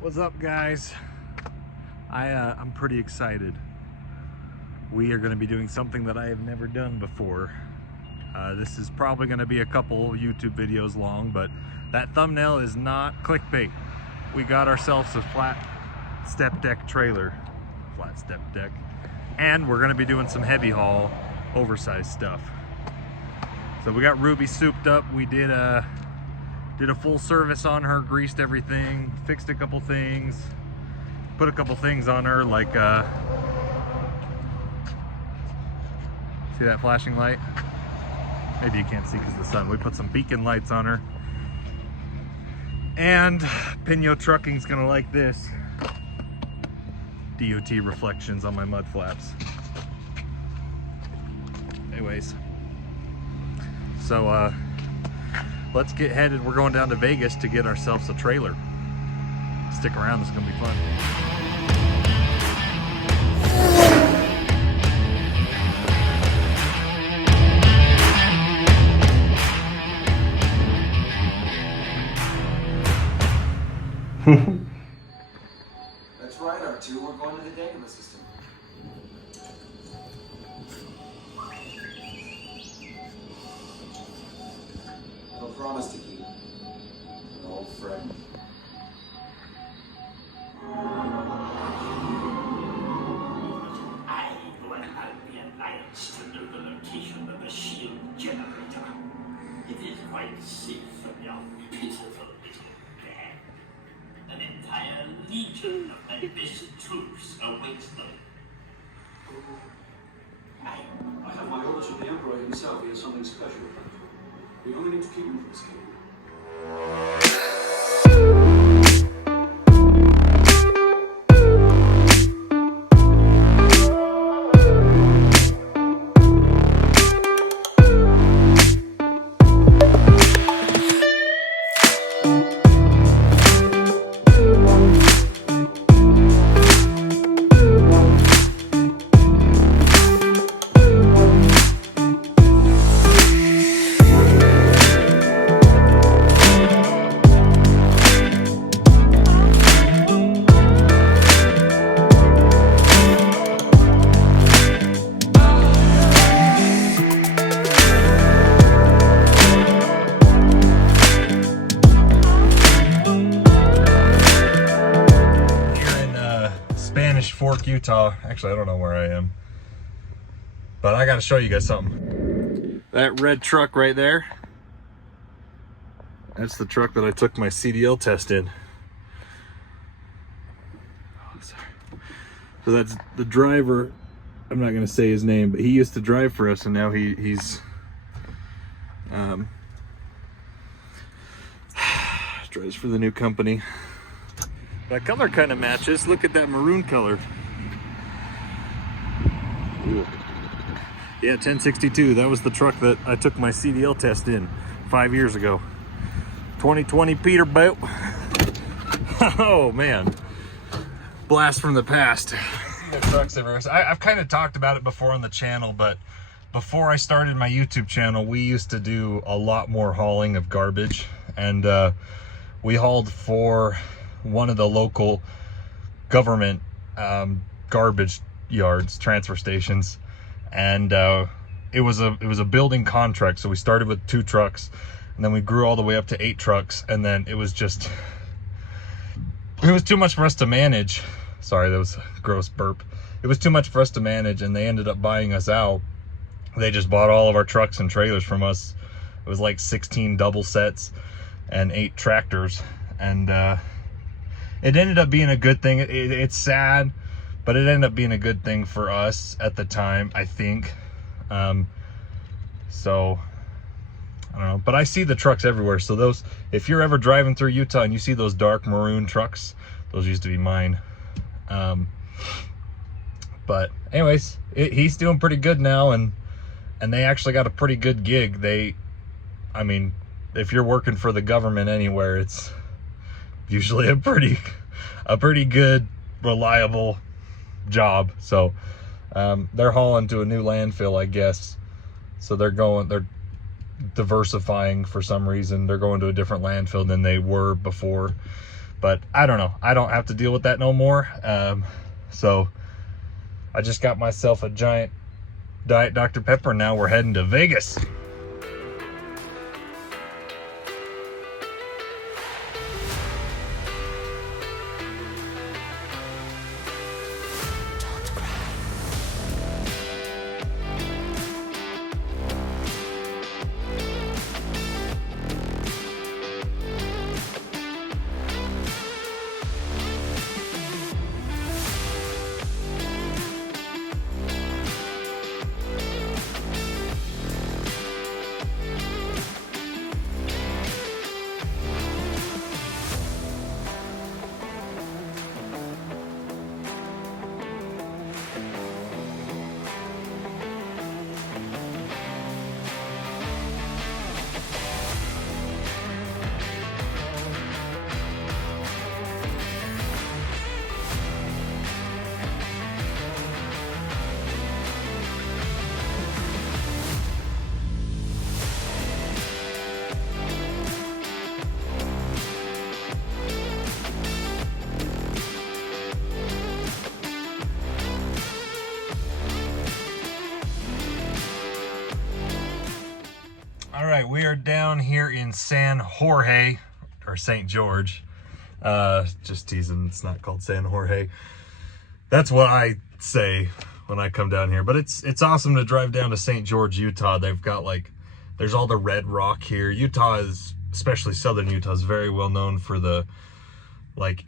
What's up, guys? I'm pretty excited. We are going to be doing something that I have never done before. This is probably going to be a couple YouTube videos long, but that thumbnail is not clickbait. We got ourselves a flat step deck trailer, and we're going to be doing some heavy haul, oversized stuff. So we got Ruby souped up. We did a full service on her, greased everything, fixed a couple things, put a couple things on her, like see that flashing light? Maybe you can't see because of the sun. We put some beacon lights on her. And Pinot Trucking's gonna like this. DOT reflections on my mud flaps. Anyways, so let's get headed. We're going down to Vegas to get ourselves a trailer. Stick around, this is gonna be fun. That's right, R2. We're going to the Dagama system. No promise to keep. An old friend. I will help the Alliance to know the location of the shield generator. It is quite safe from your pitiful little bag. An entire legion of magnificent troops awaits them. I have my orders from the Emperor himself. He has something special. We only need to keep him from escaping. Utah. Actually, I don't know where I am, but I got to show you guys something. That red truck right there, that's the truck that I took my CDL test in. Oh, sorry. So that's the driver. I'm not going to say his name, but he used to drive for us, and now he's drives for the new company. That color kind of matches. Look at that maroon color. Ooh. Yeah, 1062. That was the truck that I took my CDL test in 5 years ago. 2020 Peterbilt. Oh man, blast from the past. The trucks everywhere. I've kind of talked about it before on the channel, but before I started my YouTube channel, we used to do a lot more hauling of garbage, and we hauled for one of the local government garbage yards, transfer stations, and it was a building contract. So we started with 2 trucks, and then we grew all the way up to 8 trucks, and then it was too much for us to manage. Sorry, that was a gross burp. It was too much for us to manage, and they ended up buying us out. They just bought all of our trucks and trailers from us. It was like 16 double sets and 8 tractors, and it ended up being a good thing. It's sad, but it ended up being a good thing for us at the time, I think. So I don't know, but I see the trucks everywhere. So those, if you're ever driving through Utah and you see those dark maroon trucks, those used to be mine. But anyways, he's doing pretty good now, and they actually got a pretty good gig. I mean, if you're working for the government anywhere, it's usually a pretty good, reliable job. So they're hauling to a new landfill, I guess. So they're diversifying for some reason. They're going to a different landfill than they were before. But I don't know. I don't have to deal with that no more. So I just got myself a giant Diet Dr. Pepper, and now we're heading to Vegas. All right, we are down here in San Jorge, or St. George. Just teasing, it's not called San Jorge. That's what I say when I come down here. But it's awesome to drive down to St. George, Utah. They've got there's all the red rock here. Utah is, especially southern Utah, is very well known for the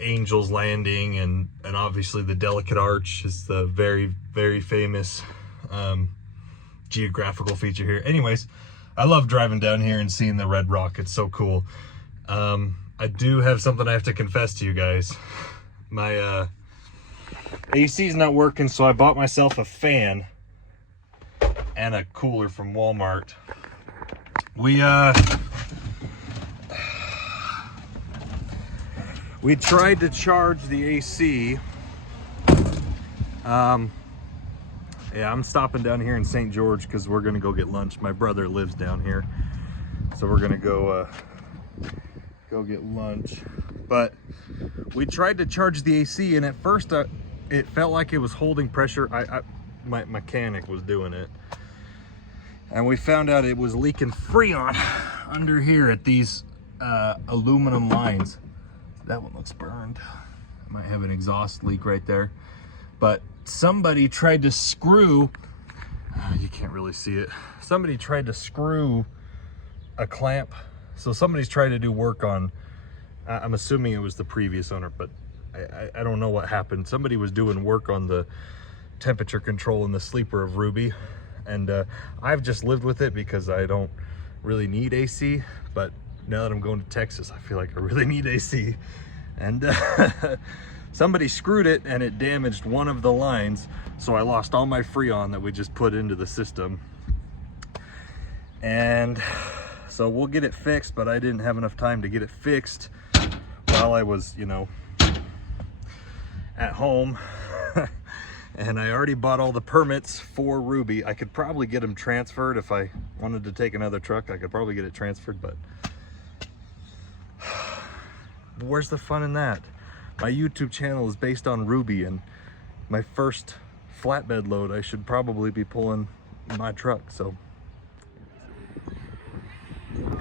Angel's Landing, and obviously the Delicate Arch is the very, very famous geographical feature here. Anyways, I love driving down here and seeing the red rock. It's so cool. I do have something I have to confess to you guys. My AC is not working, so I bought myself a fan and a cooler from Walmart. We tried to charge the AC. Yeah, I'm stopping down here in St. George because we're gonna go get lunch. My brother lives down here, so we're gonna go get lunch. But we tried to charge the AC, and at first it felt like it was holding pressure. My mechanic was doing it, and we found out it was leaking Freon under here at these aluminum lines. That one looks burned. I might have an exhaust leak right there. But somebody tried to screw, you can't really see it. Somebody tried to screw a clamp. So somebody's trying to do work on, I'm assuming it was the previous owner, but I don't know what happened. Somebody was doing work on the temperature control in the sleeper of Ruby. And I've just lived with it because I don't really need AC. But now that I'm going to Texas, I feel like I really need AC. And somebody screwed it and it damaged one of the lines, so I lost all my Freon that we just put into the system. And so we'll get it fixed, but I didn't have enough time to get it fixed while I was, at home. And I already bought all the permits for Ruby. I could probably get them transferred if I wanted to take another truck. I could probably get it transferred, but where's the fun in that? My YouTube channel is based on Ruby, and my first flatbed load I should probably be pulling my truck, so. Because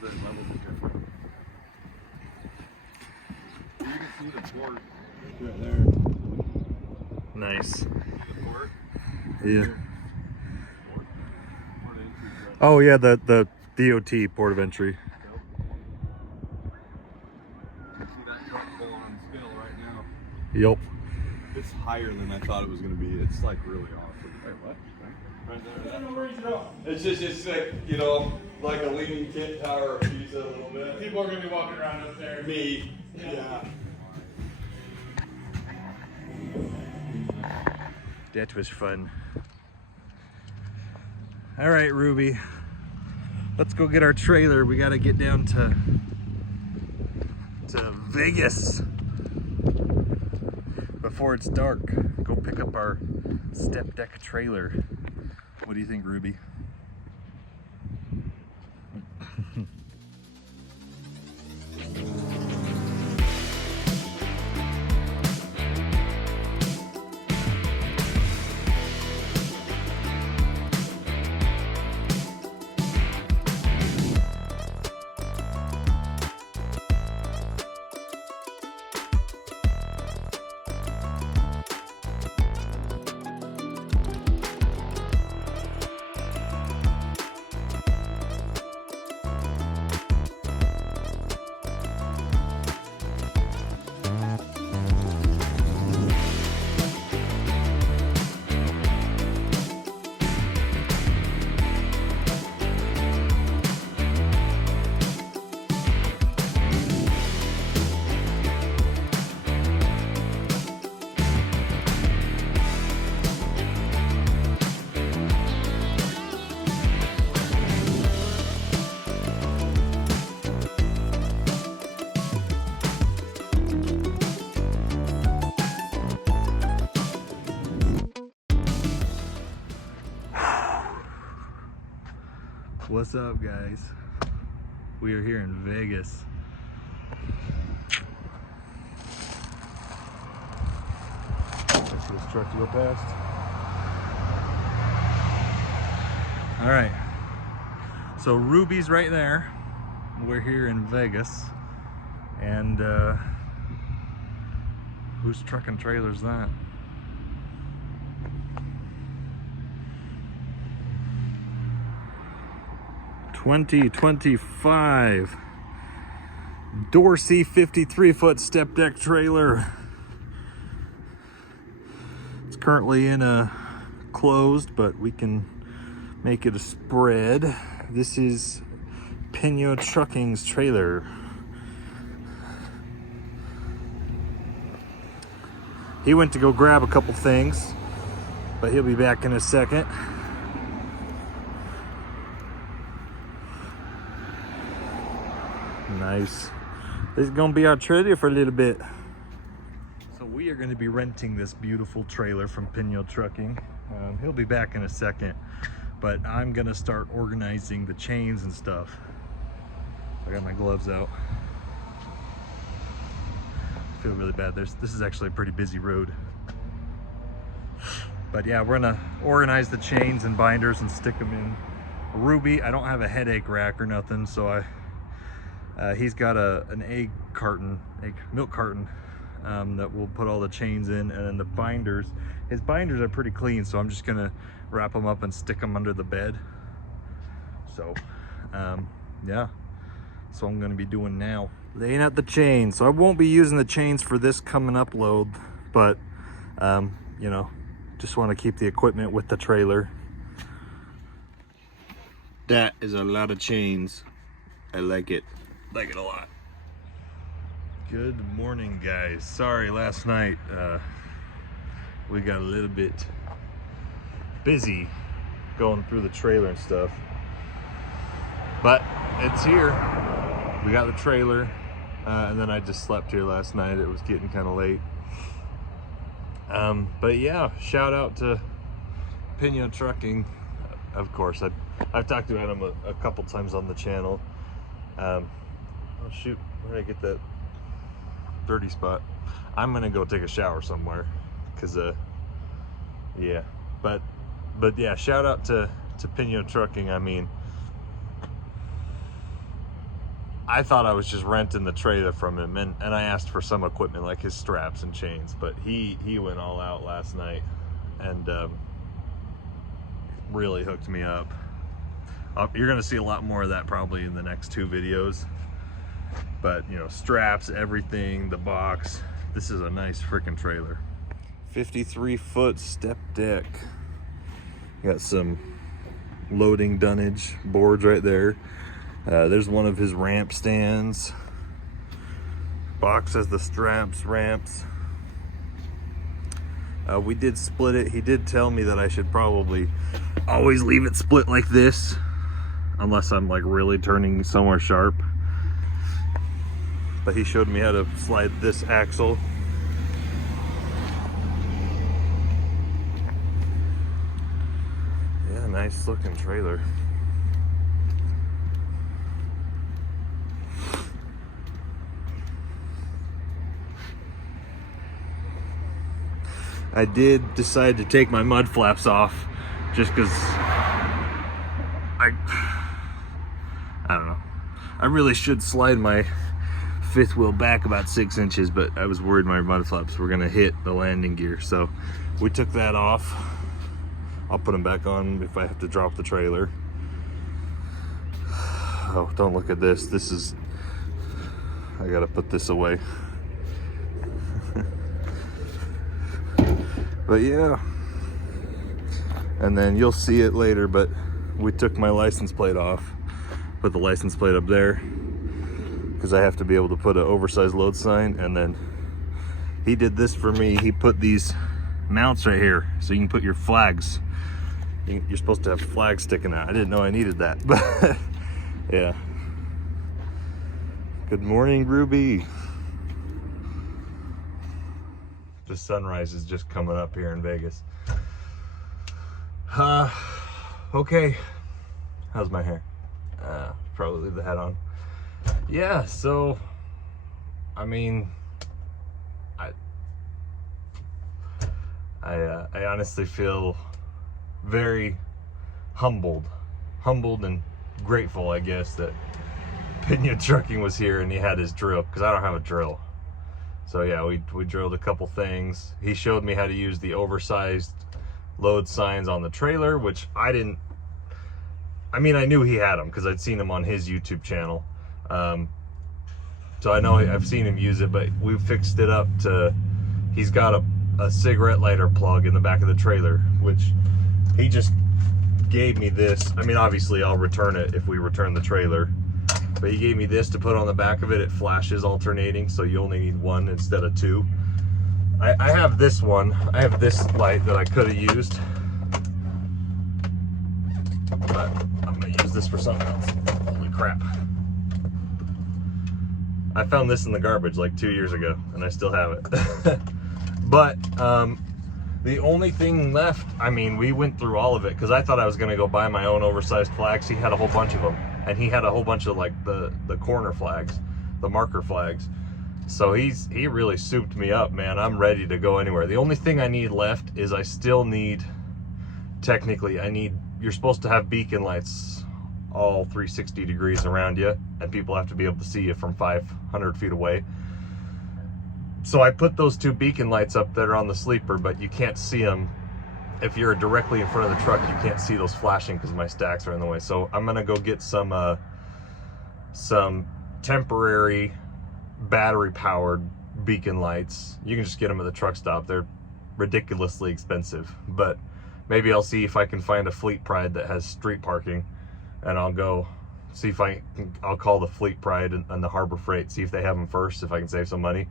the levels are different. You can see the port right there. Nice. See the port? Yeah. Port entry right. Oh yeah, the DOT, port of entry. See that truck full on spill right now? Yep. It's higher than I thought it was going to be. It's like really awesome. Wait, what? Right there. No worries at all. It's like, like a leaning tent tower of Pisa a little bit. People are going to be walking around up there. Me. Yeah. That was fun. All right, Ruby. Let's go get our trailer. We got to get down to Vegas before it's dark. Go pick up our step deck trailer. What do you think, Ruby? What's up, guys? We are here in Vegas. Let's see this truck to go past. All right. So Ruby's right there. We're here in Vegas. And whose truck and trailer's that? $2025 Dorsey 53-foot step deck trailer. It's currently in a closed, but we can make it a spread. This is Pino Trucking's trailer. He went to go grab a couple things, but he'll be back in a second. Nice. This is gonna be our trailer for a little bit. So we are going to be renting this beautiful trailer from Pino Trucking. He'll be back in a second, but I'm gonna start organizing the chains and stuff. I got my gloves out. I feel really bad. This is actually a pretty busy road. But yeah, we're gonna organize the chains and binders and stick them in Ruby. I don't have a headache rack or nothing, so he's got an milk carton that we'll put all the chains in, and then the binders. His binders are pretty clean, so I'm just gonna wrap them up and stick them under the bed. So, yeah, that's what I'm gonna be doing now. Laying out the chains. So I won't be using the chains for this coming up load, but you know, just want to keep the equipment with the trailer. That is a lot of chains. I like it. Like it a lot. Good morning, guys. Sorry, last night we got a little bit busy going through the trailer and stuff, but it's here. We got the trailer, and then I just slept here last night. It was getting kind of late. But yeah, shout out to Pino Trucking. Of course, I've talked about him a couple times on the channel. Oh shoot, where did I get that dirty spot? I'm gonna go take a shower somewhere, cause yeah, but yeah, shout out to Pino Trucking. I mean, I thought I was just renting the trailer from him, and I asked for some equipment like his straps and chains, but he went all out last night and really hooked me up. You're gonna see a lot more of that probably in the next 2 videos. But you know, straps, everything, the box. This is a nice freaking trailer. 53-foot step deck. Got some loading dunnage boards right there. There's one of his ramp stands. Box has the straps, ramps. We did split it. He did tell me that I should probably always leave it split like this, unless I'm like really turning somewhere sharp. But he showed me how to slide this axle. Yeah, nice looking trailer. I did decide to take my mud flaps off just because I don't know. I really should slide my fifth wheel back about 6 inches, but I was worried my mud flaps were gonna hit the landing gear, so we took that off. I'll put them back on if I have to drop the trailer. Oh, don't look at this. I gotta put this away. But yeah, and then you'll see it later, but we took my license plate off, put the license plate up there because I have to be able to put an oversized load sign. And then he did this for me. He put these mounts right here so you can put your flags. You're supposed to have flags sticking out. I didn't know I needed that, but yeah. Good morning, Ruby. The sunrise is just coming up here in Vegas. Okay. How's my hair? Probably leave the hat on. Yeah, so I mean, I honestly feel very humbled and grateful, I guess, that Pena Trucking was here and he had his drill, because I don't have a drill. So yeah, we drilled a couple things. He showed me how to use the oversized load signs on the trailer, which I didn't. I mean, I knew he had them because I'd seen him on his YouTube channel. So I know I've seen him use it, but we fixed it up to, he's got a cigarette lighter plug in the back of the trailer, which he just gave me this. I mean, obviously I'll return it if we return the trailer, but he gave me this to put on the back of it. It flashes alternating, so you only need one instead of two. I have this one. I have this light that I could have used, but I'm gonna use this for something else. Holy crap. I found this in the garbage like 2 years ago and I still have it. But the only thing left, I mean, we went through all of it because I thought I was gonna go buy my own oversized flags. He had a whole bunch of them, and he had a whole bunch of like the corner flags, the marker flags. So he really souped me up, man. I'm ready to go anywhere. The only thing I need left is I still need, technically, you're supposed to have beacon lights all 360 degrees around you, and people have to be able to see you from 500 feet away. So I put those 2 beacon lights up that are on the sleeper, but you can't see them. If you're directly in front of the truck, you can't see those flashing because my stacks are in the way. So I'm gonna go get some temporary battery-powered beacon lights. You can just get them at the truck stop. They're ridiculously expensive, but maybe I'll see if I can find a Fleet Pride that has street parking, and I'll go see if I'll call the Fleet Pride and the Harbor Freight, see if they have them first, if I can save some money.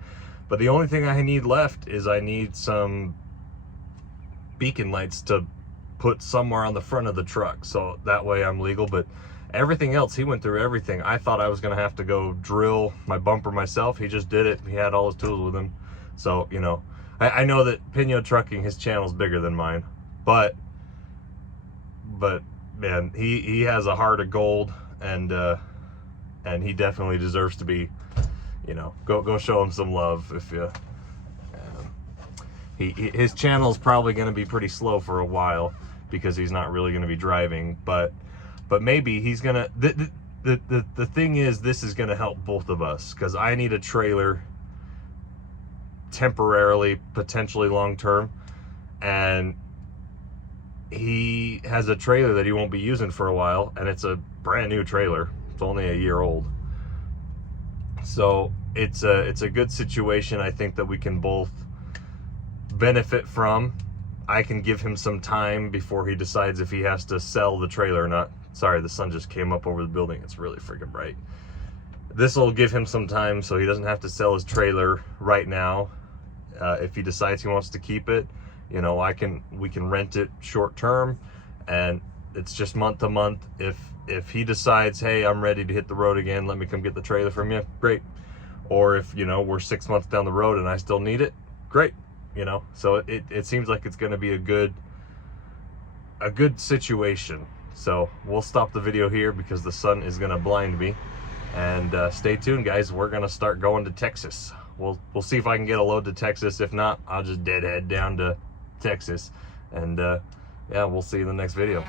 But the only thing I need left is I need some beacon lights to put somewhere on the front of the truck, so that way I'm legal. But everything else, he went through everything. I thought I was gonna have to go drill my bumper myself. He just did it. He had all his tools with him. So, you know, I know that Pena Trucking, his channel's bigger than mine, but man, he has a heart of gold, and he definitely deserves to be, you know, go show him some love. If you his channel's probably going to be pretty slow for a while because he's not really going to be driving, but maybe he's gonna, the thing is, this is going to help both of us, because I need a trailer temporarily, potentially long term, and he has a trailer that he won't be using for a while, and it's a brand new trailer. It's only a year old. So it's a good situation, I think, that we can both benefit from. I can give him some time before he decides if he has to sell the trailer or not. Sorry, the sun just came up over the building. It's really freaking bright. This will give him some time so he doesn't have to sell his trailer right now. If he decides he wants to keep it, you know, we can rent it short term, and it's just month to month. If he decides, hey, I'm ready to hit the road again, let me come get the trailer from you, great. Or if, you know, we're 6 months down the road and I still need it, great. You know, so it seems like it's going to be a good situation. So we'll stop the video here because the sun is going to blind me, and stay tuned, guys. We're going to start going to Texas. We'll see if I can get a load to Texas. If not, I'll just deadhead down to Texas, and yeah, we'll see you in the next video.